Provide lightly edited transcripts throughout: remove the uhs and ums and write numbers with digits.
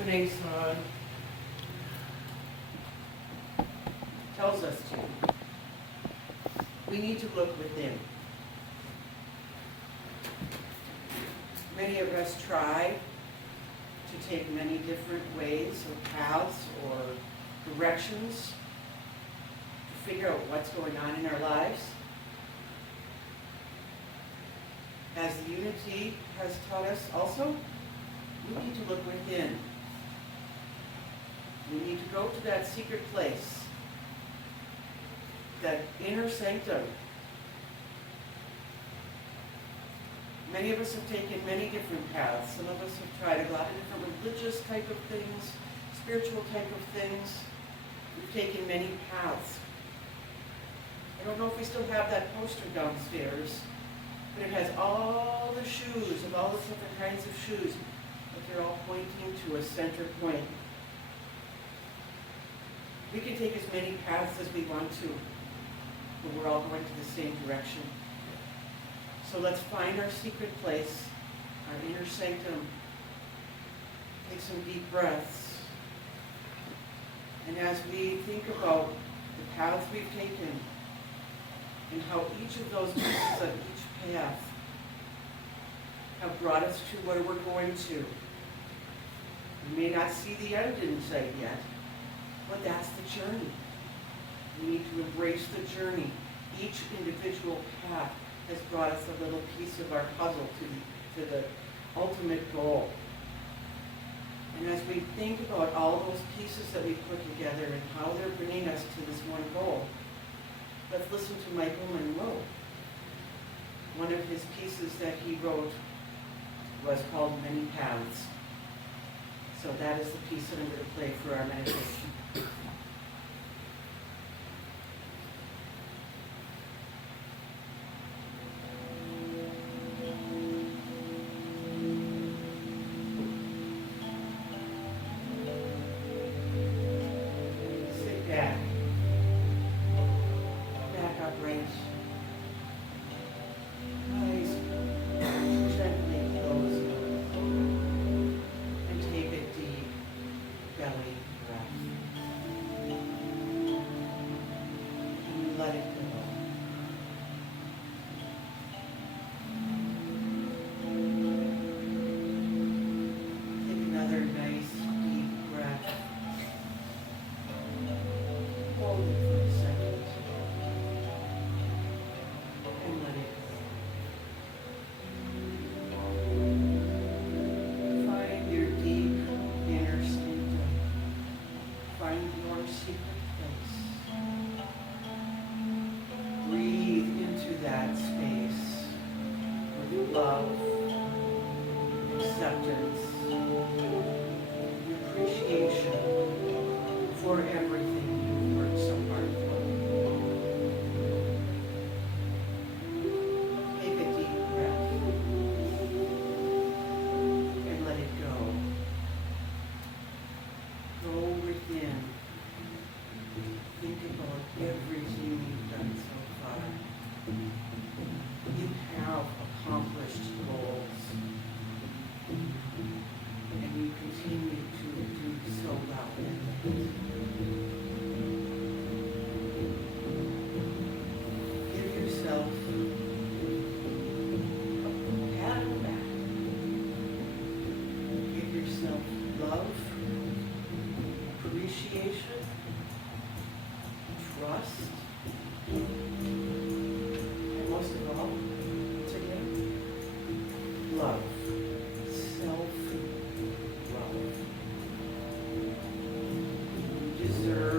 opening song tells us to. We need to look within. Many of us try to take many different ways or paths or directions to figure out what's going on in our lives. As the unity has taught us also, we need to look within. We need to go to that secret place, that inner sanctum. Many of us have taken many different paths. Some of us have tried a lot of different religious type of things, spiritual type of things. We've taken many paths. I don't know if we still have that poster downstairs, but it has all the shoes of all the different kinds of shoes, but they're all pointing to a center point. We can take as many paths as we want to, but we're all going to the same direction. So let's find our secret place, our inner sanctum. Take some deep breaths. And as we think about the paths we've taken and how each of those pieces of each path have brought us to where we're going to. We may not see the end in sight yet, but that's the journey. We need to embrace the journey. Each individual path has brought us a little piece of our puzzle to the ultimate goal. And as we think about all those pieces that we put together and how they're bringing us to this one goal, let's listen to Michael Monroe. One of his pieces that he wrote was called Many Paths. So that is the piece that I'm going to play for our meditation. Deserve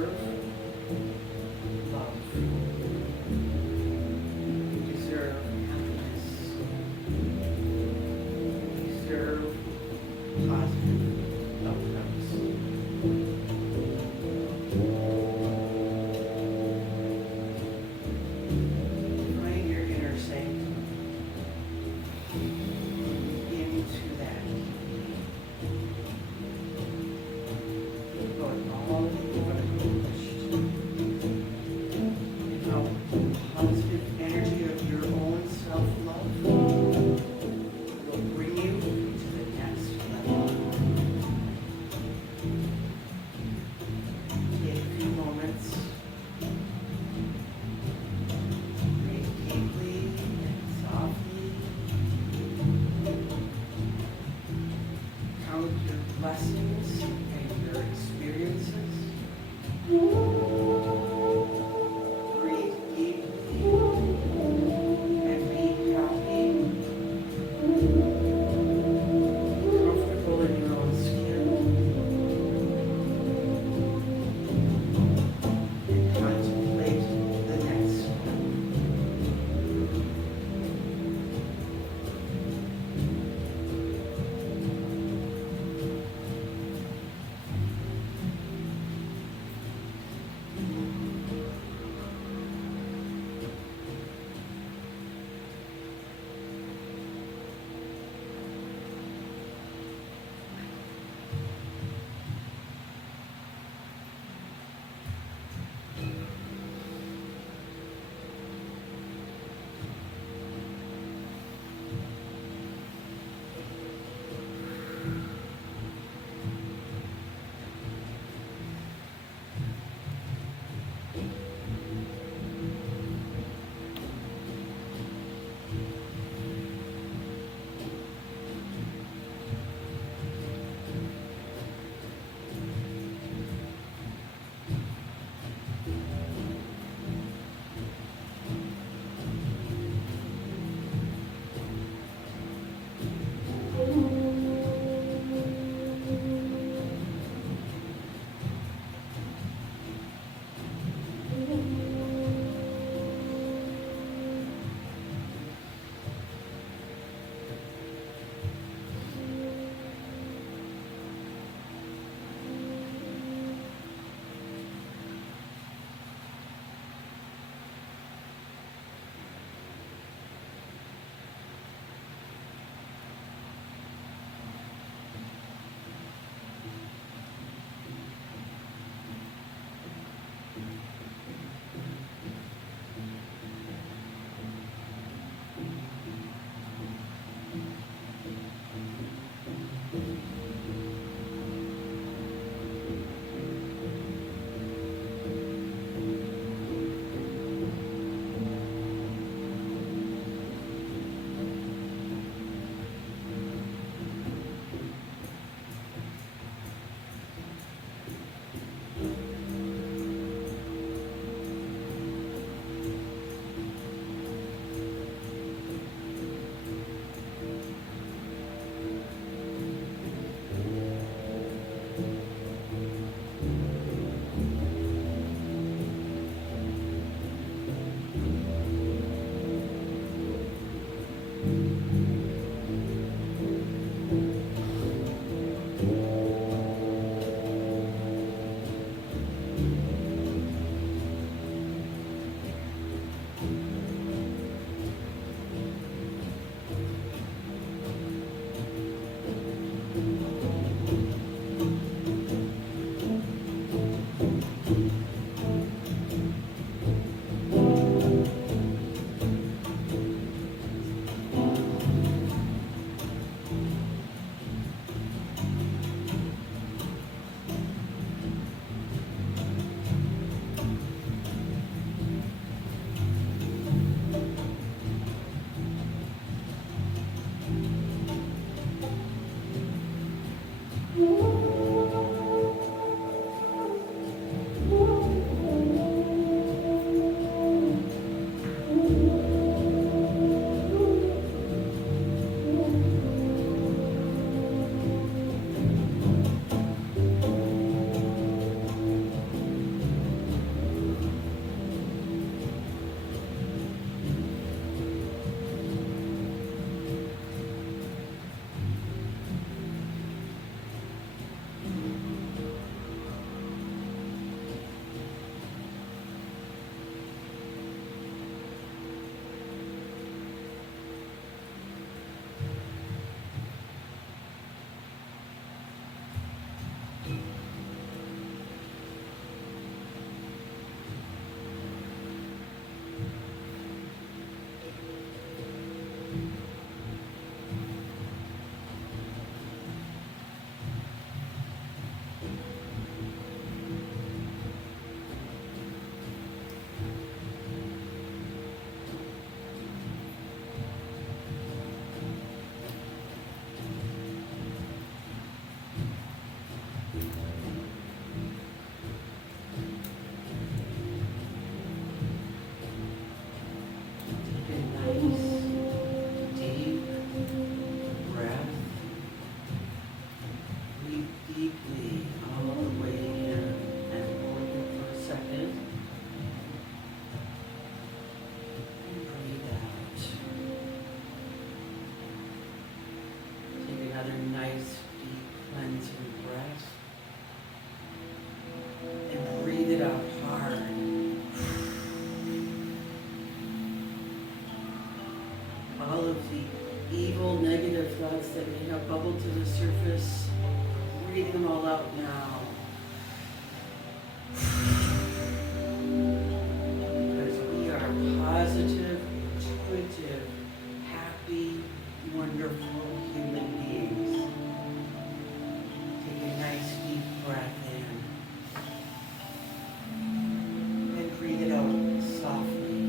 count your blessings and your experiences. Breathe deeply and be happy. Be comfortable in your own skin. And contemplate the next one. deeply all the way in and hold it for a second. And breathe out. Take another nice, deep, cleansing breath. And breathe it out hard. All of the evil, negative thoughts that may have bubbled to the surface, breathing them all out now. Because we are positive, intuitive, happy, wonderful human beings. Take a nice deep breath in. And breathe it out softly.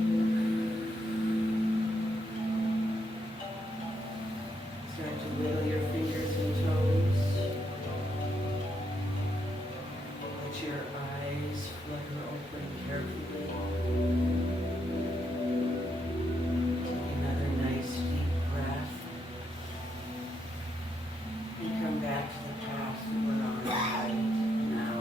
Start to wiggle your fingers and toes. Let your eyes flutter open carefully. Take another nice deep breath. And come back to the path that we're on right now.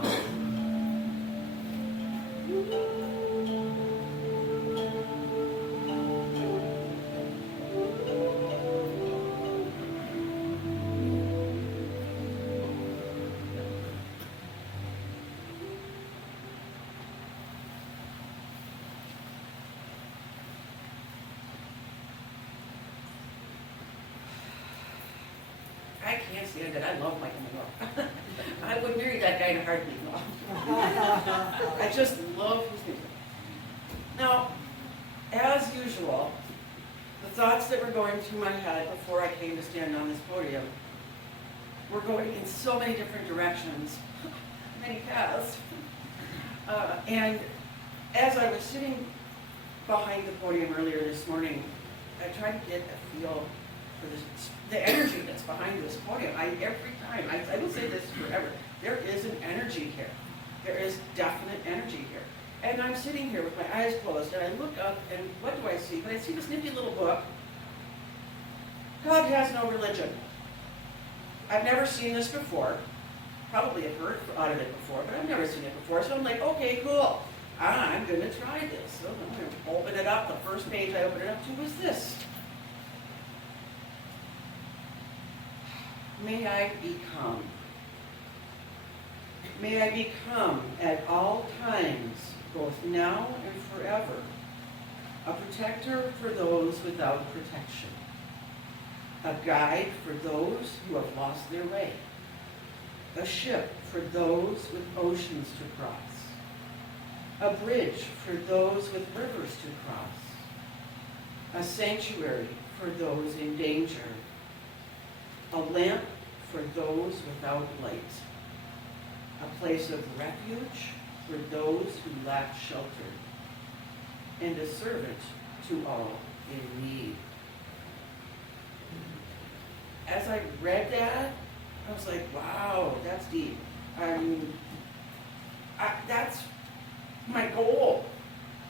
I can't stand it. I love Michael Monroe. I would marry that guy in a heartbeat. I just love his music. Now, as usual, the thoughts that were going through my head before I came to stand on this podium were going in so many different directions, many paths. And as I was sitting behind the podium earlier this morning, I tried to get a feel for the energy that's behind this podium. Every time, I will say this forever, there is an energy here. There is definite energy here. And I'm sitting here with my eyes closed, and I look up, and what do I see? But I see this nifty little book. God has no religion. I've never seen this before. Probably have heard out of it before, but I've never seen it before. So I'm like, okay, cool. I'm going to try this. So I'm going to open it up. The first page I opened it up to was this. May I become. May I become at all times, both now and forever, a protector for those without protection, a guide for those who have lost their way, a ship for those with oceans to cross, a bridge for those with rivers to cross, a sanctuary for those in danger, a lamp for those without light, a place of refuge for those who lack shelter, and a servant to all in need. As I read that, I was like, wow, that's deep. That's my goal,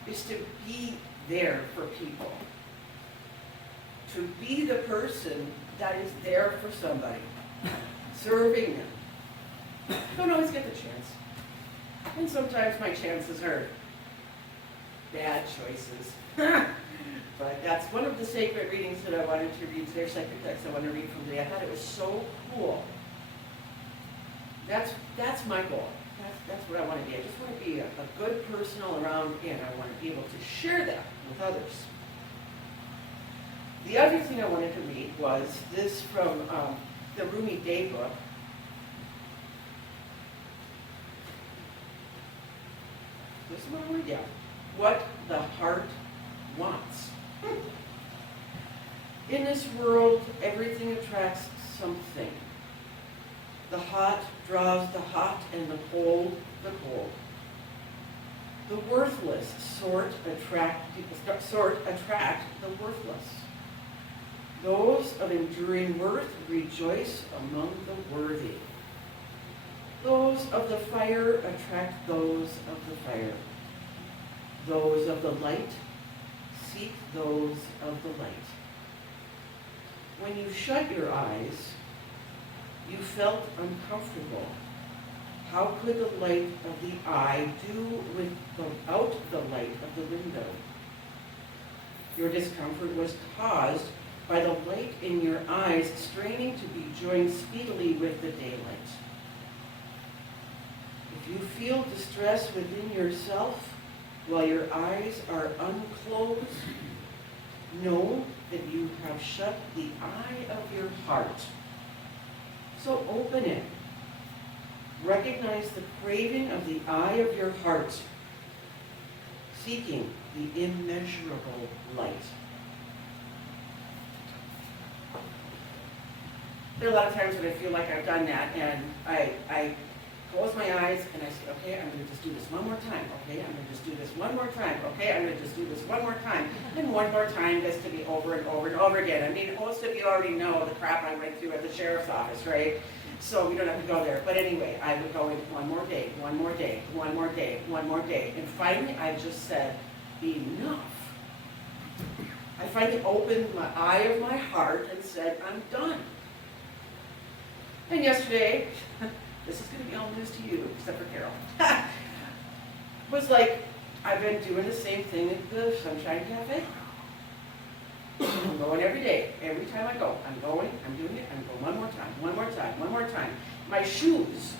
is to be there for people. To be the person that is there for somebody, serving them. Don't always get the chance. And sometimes my chances are bad choices. But that's one of the sacred readings that I wanted to read. Their sacred text I want to read from today. I thought it was so cool. That's my goal. That's what I want to be. I just want to be a good person all around, and I want to be able to share that with others. The other thing I wanted to read was this from the Rumi Day book. This is one word, yeah. What the heart wants. In this world, everything attracts something. The hot draws the hot, and the cold the cold. The worthless sort attract the worthless. Those of enduring worth rejoice among the worthy. Those of the fire attract those of the fire. Those of the light seek those of the light. When you shut your eyes, you felt uncomfortable How could the light of the eye do without the light of the window? Your discomfort was caused by the light in your eyes straining to be joined speedily with the daylight. If you feel distress within yourself while your eyes are unclosed, know that you have shut the eye of your heart. So open it. Recognize the craving of the eye of your heart, seeking the immeasurable light. There are a lot of times when I feel like I've done that, and I close my eyes and I say, okay, I'm going to just do this one more time. Okay, I'm going to just do this one more time. Okay, I'm going to just do this one more time. And one more time gets to be over and over and over again. I mean, most of you already know the crap I went through at the sheriff's office, right? So we don't have to go there. But anyway, I would go in one more day, one more day, one more day, one more day. And finally, I just said, enough. I finally opened my eye of my heart and said, I'm done. And yesterday, this is going to be all news to you, except for Carol, was like, I've been doing the same thing at the Sunshine Cafe. I'm going every day. Every time I go, I'm going, I'm doing it, I'm going one more time, one more time, one more time. My shoes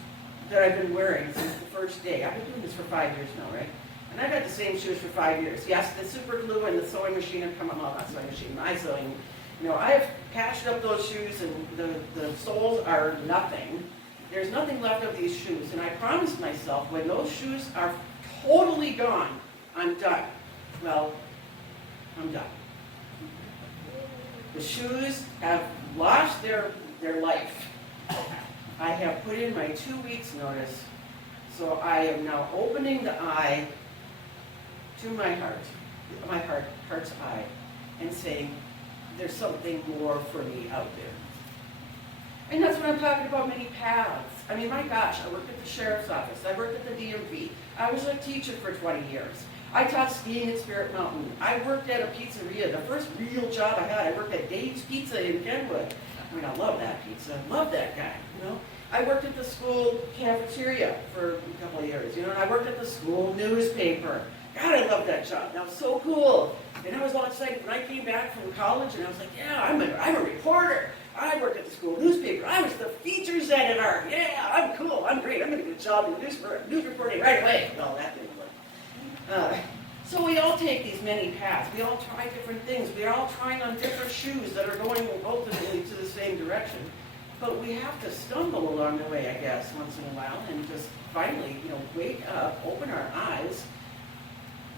that I've been wearing since the first day, I've been doing this for 5 years now, right? And I've had the same shoes for 5 years. Yes, the super glue and the sewing machine have come, well, not sewing machine, my sewing. You know, I've patched up those shoes and the soles are nothing. There's nothing left of these shoes. And I promised myself when those shoes are totally gone, I'm done. Well, I'm done. The shoes have lost their life. I have put in my 2 weeks notice. So I am now opening the eye to my heart's eye, and saying, there's something more for me out there. And that's what I'm talking about, many paths. I mean, my gosh, I worked at the sheriff's office. I worked at the DMV. I was a teacher for 20 years. I taught skiing at Spirit Mountain. I worked at a pizzeria. The first real job I had, I worked at Dave's Pizza in Kenwood. I mean, I love that pizza. I love that guy, you know. I worked at the school cafeteria for a couple of years, you know, and I worked at the school newspaper. God, I love that job. That was so cool. And I was all excited when I came back from college, and I was like, yeah, I'm a reporter. I worked at the school newspaper. I was the features editor. Yeah, I'm cool. I'm great. I'm going to get a job in news reporting right away. Well, that didn't work. So we all take these many paths. We all try different things. We're all trying on different shoes that are going ultimately to the same direction. But we have to stumble along the way, I guess, once in a while, and just finally, you know, wake up, open our eyes,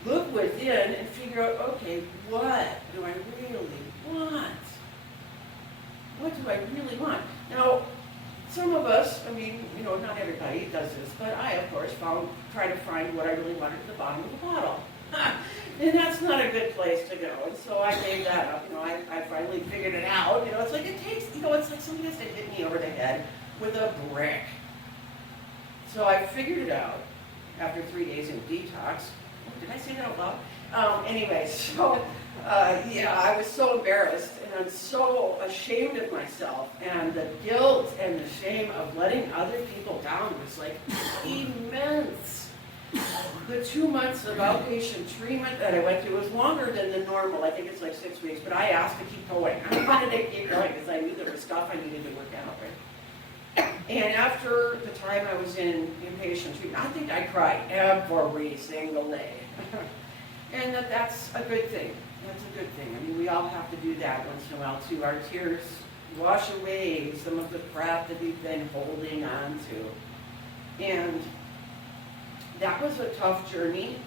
look within, and figure out, okay, what do I really want? What do I really want? Now, some of us, I mean, you know, not everybody does this, but I, of course, try to find what I really wanted at the bottom of the bottle. And that's not a good place to go. And so I gave that up. You know, I finally figured it out. You know, it's like it takes, you know, it's like somebody has to hit me over the head with a brick. So I figured it out after 3 days in detox. Did I say that out loud? Anyway, so yeah, I was so embarrassed, and I'm so ashamed of myself, and the guilt and the shame of letting other people down was like immense. The 2 months of outpatient treatment that I went through was longer than the normal. I think it's like 6 weeks, but I asked to keep going. I wanted to keep going because I knew there was stuff I needed to work out, right? And after the time I was in inpatient treatment, I think I cried every single day. And that's a good thing. That's a good thing. I mean, we all have to do that once in a while too. Our tears wash away some of the crap that we've been holding on to. And that was a tough journey,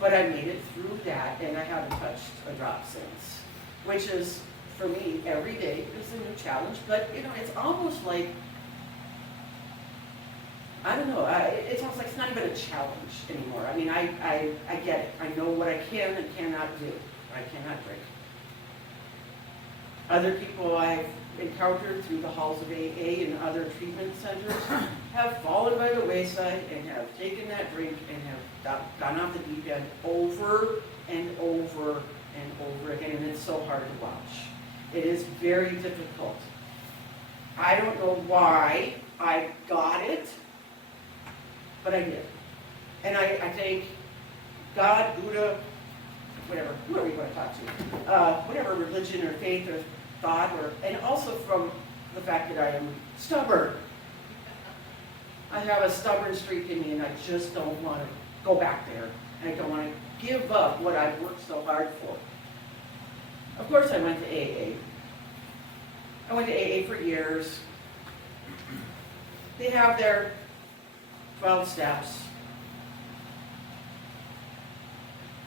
but I made it through that, and I haven't touched a drop since. Which is, for me, every day is a new challenge. But, you know, it's almost like, I don't know, it's almost like it's not even a challenge anymore. I mean, I get it. I know what I can and cannot do. I cannot drink. Other people I've encountered through the halls of AA and other treatment centers have fallen by the wayside and have taken that drink and have gone off the deep end over and over and over again, and it's so hard to watch. It is very difficult. I don't know why I got it. but I did. And I thank God, Buddha, whatever, whoever you want to talk to, whatever religion or faith or thought, and also from the fact that I am stubborn. I have a stubborn streak in me, and I just don't want to go back there. And I don't want to give up what I've worked so hard for. Of course, I went to AA. I went to AA for years. They have their 12 steps.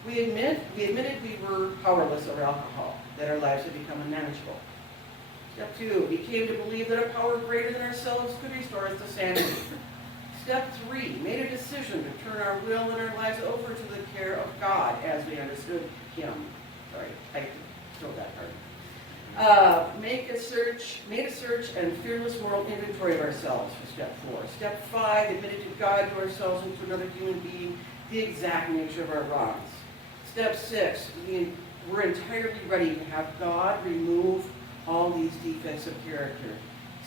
We admitted we were powerless over alcohol, that our lives had become unmanageable. Step 2, we came to believe that a power greater than ourselves could restore us to sanity. Step 3, made a decision to turn our will and our lives over to the care of God as we understood Him. Sorry, I stole that part. Made a search and fearless moral inventory of ourselves for step 4. Step 5, admitted to God, to ourselves, and to another human being the exact nature of our wrongs. Step 6, we're entirely ready to have God remove all these defects of character.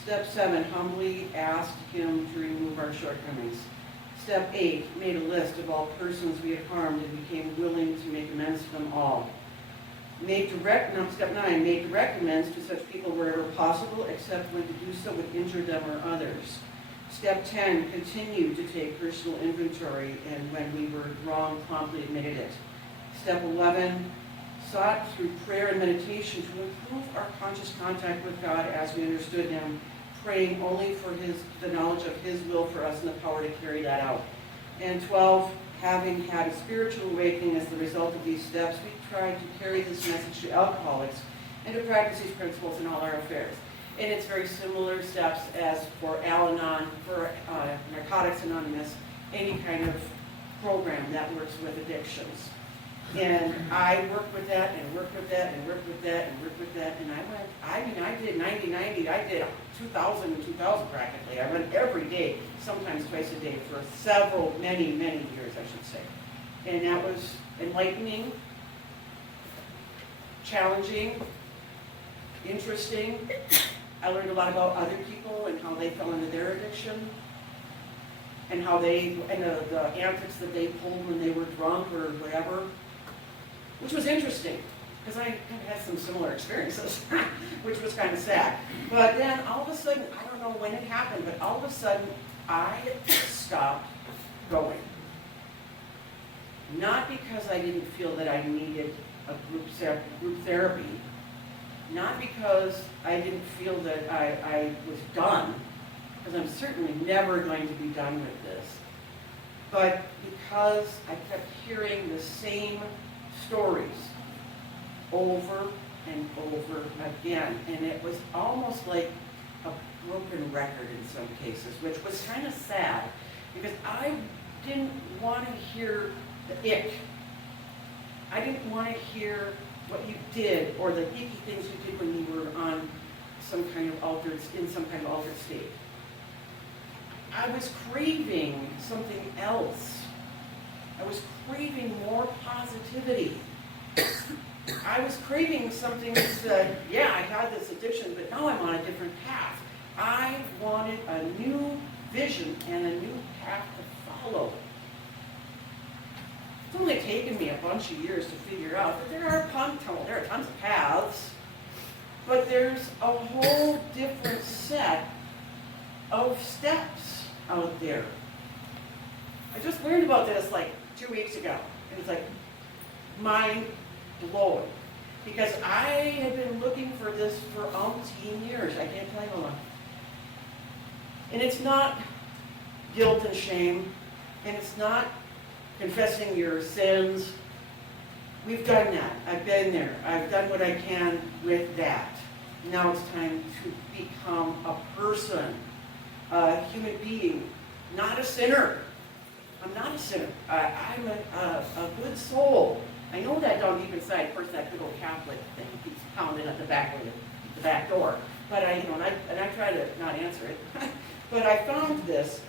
Step 7, humbly asked Him to remove our shortcomings. Step 8, made a list of all persons we had harmed and became willing to make amends to them all. Step 9, made direct amends to such people wherever possible, except when to do so would injure them or others. Step 10, continued to take personal inventory, and when we were wrong, promptly admitted it. Step 11, sought through prayer and meditation to improve our conscious contact with God as we understood Him, praying only for the knowledge of His will for us and the power to carry that out. And 12, having had a spiritual awakening as the result of these steps, we tried to carry this message to alcoholics and to practice these principles in all our affairs. And it's very similar steps as for Al-Anon, for Narcotics Anonymous, any kind of program that works with addictions. And I worked with that and worked with that and worked with that and worked with that. And I did 90, I did 2,000 and 2,000 practically. I went every day, sometimes twice a day for many years, I should say. And that was enlightening, challenging, interesting. I learned a lot about other people and how they fell into their addiction, and how the antics that they pulled when they were drunk or whatever, which was interesting, because I kind of had some similar experiences, which was kind of sad. But then all of a sudden, I don't know when it happened, but all of a sudden, I stopped going. Not because I didn't feel that I needed a group therapy, not because I didn't feel that I was done, because I'm certainly never going to be done with this, but because I kept hearing the same stories over and over again, and it was almost like a broken record in some cases, which was kind of sad, because I didn't want to hear the ick. I didn't want to hear what you did, or the icky things you did when you were on in some kind of altered state. I was craving something else. I was craving more positivity. I was craving something that said, yeah, I had this addiction, but now I'm on a different path. I wanted a new vision and a new path to follow. It's only taken me a bunch of years to figure out that there are tons of paths, but there's a whole different set of steps out there. I just learned about this like 2 weeks ago, and it's like mind-blowing, because I have been looking for this for umpteen years. I can't tell you how long. And it's not guilt and shame, and it's not confessing your sins. We've done that. I've been there. I've done what I can with that. Now it's time to become a person, a human being, not a sinner. I'm not a sinner. I'm a good soul. I know that down deep inside. Of course, that good old Catholic thing keeps pounding at the back door. But I try to not answer it. But I found this.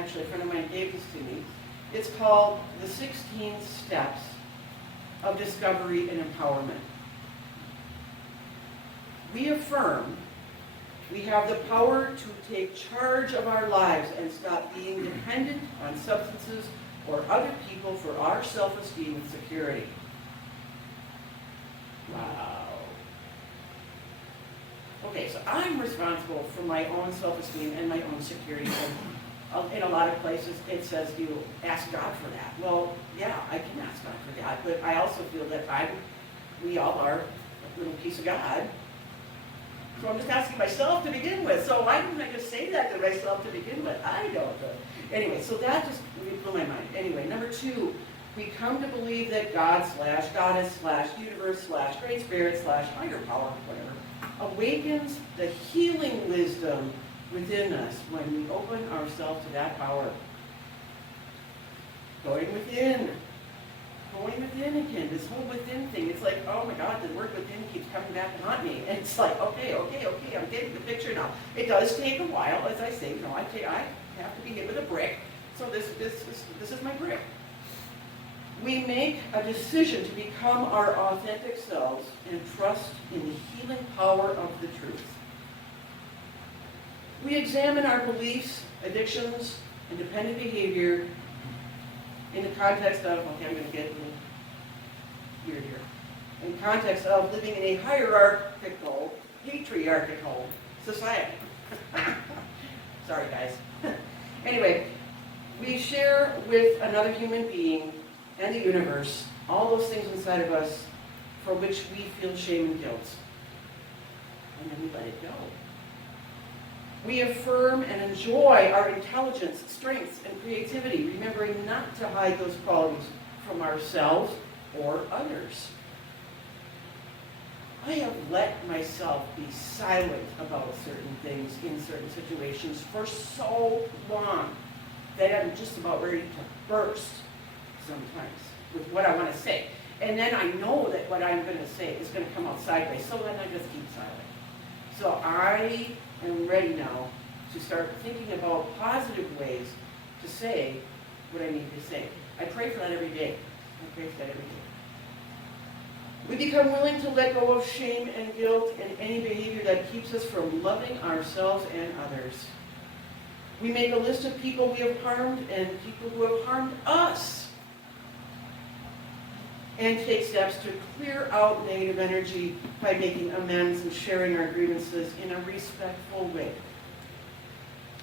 Actually, a friend of mine gave this to me. It's called the 16 Steps of Discovery and Empowerment. We affirm We have the power to take charge of our lives and stop being dependent on substances or other people for our self-esteem and security. Wow. Okay, so I'm responsible for my own self-esteem and my own security. And in a lot of places, it says you ask God for that. Well, yeah, I can ask God for that, but I also feel that we all are a little piece of God. So I'm just asking myself to begin with. So why didn't I just say that to myself to begin with? I don't know. Anyway, so that just blew my mind. Anyway, number 2, we come to believe that God / Goddess / universe / Great Spirit / higher power, whatever, awakens the healing wisdom within us when we open ourselves to that power. Going within again, this whole within thing. It's like, oh my God, the word within keeps coming back and haunt me. And it's like, okay, I'm getting the picture now. It does take a while, as I say, I have to be hit with a brick. So this is my brick. We make a decision to become our authentic selves and trust in the healing power of the truth. We examine our beliefs, addictions, and dependent behavior in the context of, okay, I'm going to get a little weird here, in the context of living in a hierarchical, patriarchal society. Sorry, guys. Anyway, we share with another human being and the universe all those things inside of us for which we feel shame and guilt. And then we let it go. We affirm and enjoy our intelligence, strengths, and creativity, remembering not to hide those qualities from ourselves or others. I have let myself be silent about certain things in certain situations for so long that I'm just about ready to burst sometimes with what I want to say. And then I know that what I'm going to say is going to come out sideways, so then I just keep silent. So I am ready now to start thinking about positive ways to say what I need to say. I pray for that every day. We become willing to let go of shame and guilt and any behavior that keeps us from loving ourselves and others. We make a list of people we have harmed and people who have harmed us, and take steps to clear out negative energy by making amends and sharing our grievances in a respectful way.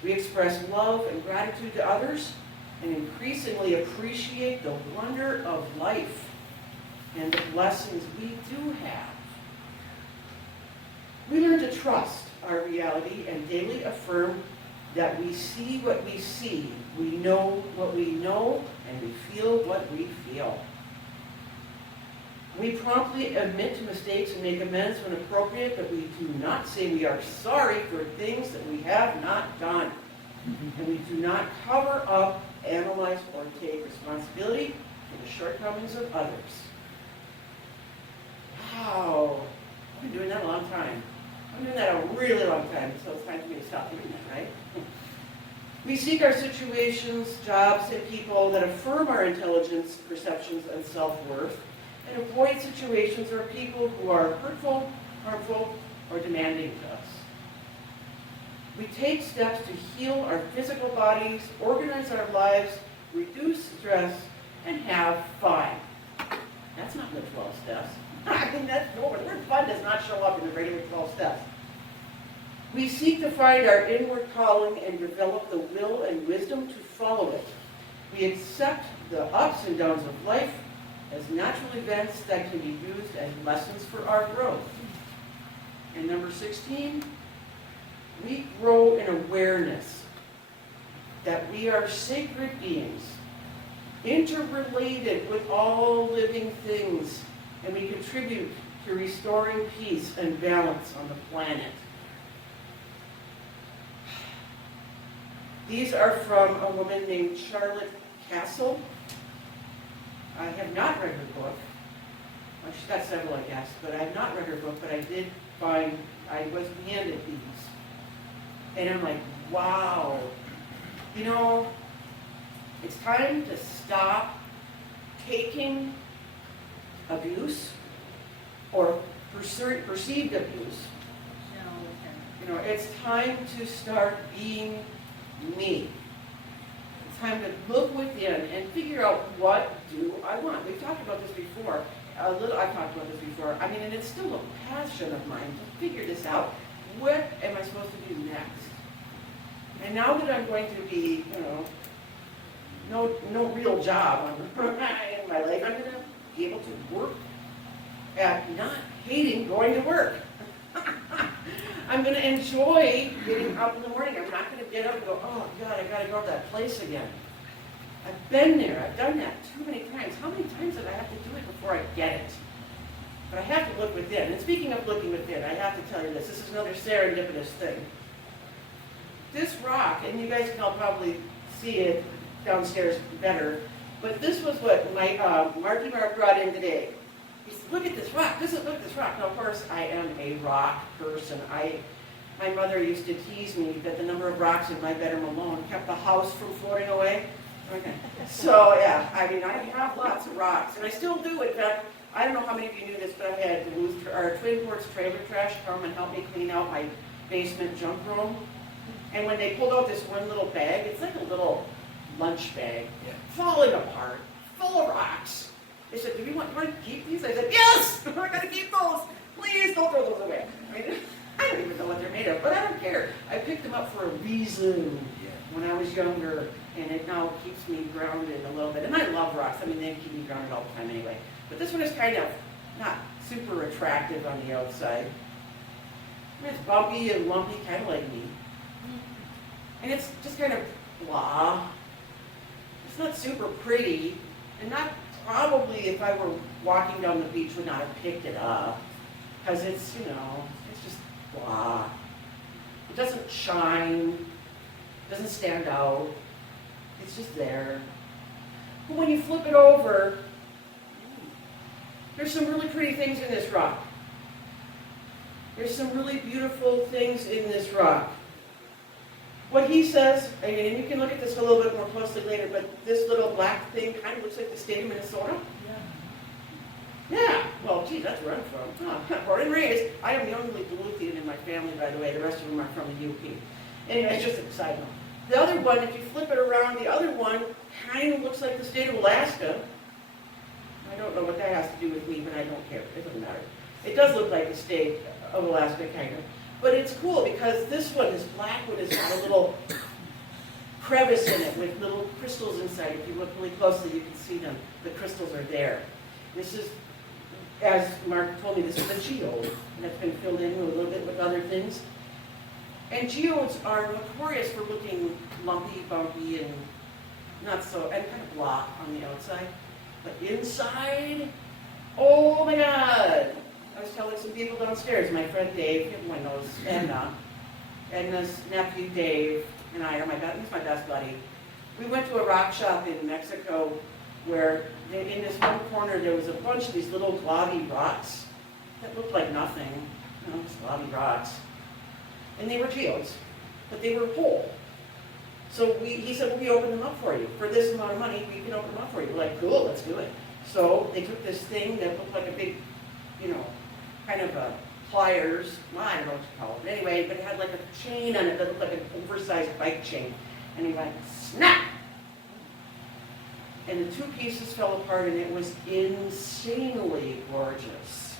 We express love and gratitude to others and increasingly appreciate the wonder of life and the blessings we do have. We learn to trust our reality and daily affirm that we see what we see, we know what we know, and we feel what we feel. We promptly admit to mistakes and make amends when appropriate, but we do not say we are sorry for things that we have not done. And we do not cover up, analyze, or take responsibility for the shortcomings of others. Wow, I've been doing that a long time. I'm doing that a really long time, so it's time for me to stop doing that, right? We seek our situations, jobs, and people that affirm our intelligence, perceptions, and self-worth, and avoid situations or people who are hurtful, harmful, or demanding to us. We take steps to heal our physical bodies, organize our lives, reduce stress, and have fun. That's not the 12 steps. I mean, the word fun does not show up in the regular 12 steps. We seek to find our inward calling and develop the will and wisdom to follow it. We accept the ups and downs of life as natural events that can be used as lessons for our growth. And number 16, we grow in awareness that we are sacred beings, interrelated with all living things, and we contribute to restoring peace and balance on the planet. These are from a woman named Charlotte Castle. I have not read her book. Well, she's got several, I guess, but I have not read her book, but I did find, I was handed these. And I'm like, wow. You know, it's time to stop taking abuse or perceived abuse. You know, it's time to start being me. It's time to look within and figure out, what do I want? We've talked about this before. I've talked about this before. I mean, and it's still a passion of mine to figure this out. What am I supposed to do next? And now that I'm going to be, no real job in my life, I'm going to be able to work at not hating going to work. I'm going to enjoy getting up in the morning. I'm not going to get up and go, oh God, I got to go to that place again. I've been there. I've done that too many times. How many times did I have to do it before I get it? But I have to look within. And speaking of looking within, I have to tell you this. This is another serendipitous thing. This rock, and you guys can all probably see it downstairs better, but this was what my Marky Mark brought in today. He said, look at this rock. Look at this rock. Now, of course, I am a rock person. My mother used to tease me that the number of rocks in my bedroom alone kept the house from floating away. Okay. So, yeah, I mean, I have lots of rocks, and I still do. In fact, I don't know how many of you knew this, but I had Twin Ports trailer trash come and help me clean out my basement junk room. And when they pulled out this one little bag, it's like a little lunch bag, falling apart, full of rocks. They said, do you want to keep these? I said, yes, we're going to keep those. Please don't throw those away. I mean, I don't even know what they're made of, but I don't care. I picked them up for a reason when I was younger, and it now keeps me grounded a little bit. And I love rocks. I mean, they keep me grounded all the time anyway. But this one is kind of not super attractive on the outside. I mean, it's bumpy and lumpy, kind of like me. And it's just kind of blah. It's not super pretty, and not probably, if I were walking down the beach, would not have picked it up, because it's, it's just blah. It doesn't shine, doesn't stand out, it's just there. But when you flip it over, there's some really pretty things in this rock. There's some really beautiful things in this rock. What he says, and you can look at this a little bit more closely later, but this little black thing kind of looks like the state of Minnesota. Yeah. Well, gee, that's where I'm from. Huh. Born and raised. I am the only Duluthian in my family, by the way. The rest of them are from the UP. Anyway, it's just a side note. The other one, if you flip it around, the other one kind of looks like the state of Alaska. I don't know what that has to do with me, but I don't care. It doesn't matter. It does look like the state of Alaska, kind of. But it's cool because this one, this black one, has got a little crevice in it with little crystals inside. If you look really closely, you can see them. The crystals are there. This is, as Mark told me, this is a geode that's been filled in a little bit with other things. And geodes are notorious for looking lumpy, bumpy, and not so, and kind of blah on the outside. But inside, oh my God! I was telling some people downstairs, my friend Dave, everyone knows Edna's nephew Dave, and I are he's my best buddy. We went to a rock shop in Mexico where in this one corner there was a bunch of these little globby rocks that looked like nothing, just globby rocks. And they were geodes, but they were whole. So he said, well, we open them up for you. For this amount of money, we can open them up for you. We're like, cool, let's do it. So they took this thing that looked like a big, kind of a pliers, well, I don't know what you call it. Anyway, but it had like a chain on it that looked like an oversized bike chain. And he went, snap! And the two pieces fell apart, and it was insanely gorgeous.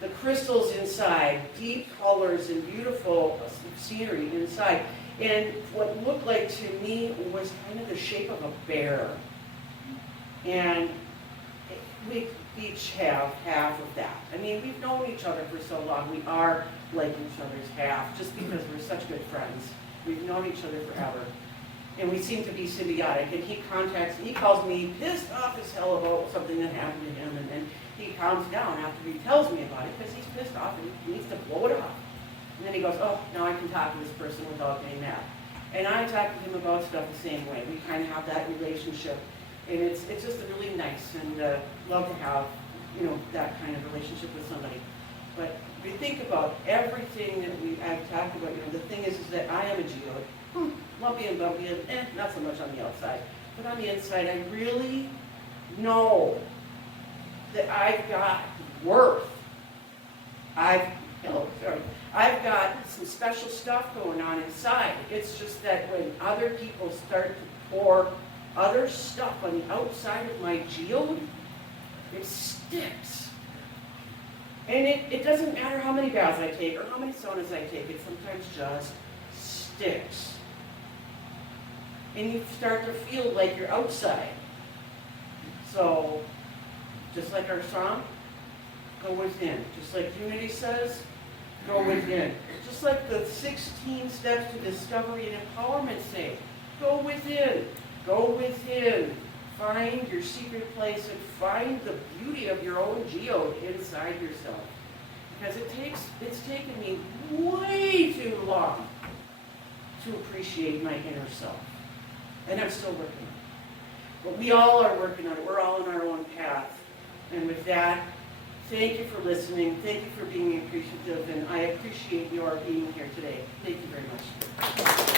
The crystals inside, deep colors and beautiful scenery inside. And what looked like to me was kind of the shape of a bear. And we each have half of that. I mean, we've known each other for so long. We are like each other's half, just because we're such good friends. We've known each other forever. And we seem to be symbiotic. And he calls me pissed off as hell about something that happened to him. And then he calms down after he tells me about it, because he's pissed off and he needs to blow it off. And then he goes, oh, now I can talk to this person without getting mad. And I talk to him about stuff the same way. We kind of have that relationship. And it's just really nice, and love to have, that kind of relationship with somebody. But we think about everything that I've talked about. The thing is that I am a geode. Lumpy and bumpy, and not so much on the outside. But on the inside, I really know that I've got worth. I've I've got some special stuff going on inside. It's just that when other people start to pour other stuff on the outside of my geode, it sticks. And it doesn't matter how many baths I take or how many saunas I take, it sometimes just sticks. And you start to feel like you're outside. So, just like our song, go within. Just like Unity says, go within. Just like the 16 steps to discovery and empowerment say, go within. Go within. Find your secret place and find the beauty of your own geode inside yourself. Because it's taken me way too long to appreciate my inner self. And I'm still working on it. But we all are working on it. We're all on our own path. And with that, thank you for listening. Thank you for being appreciative. And I appreciate your being here today. Thank you very much.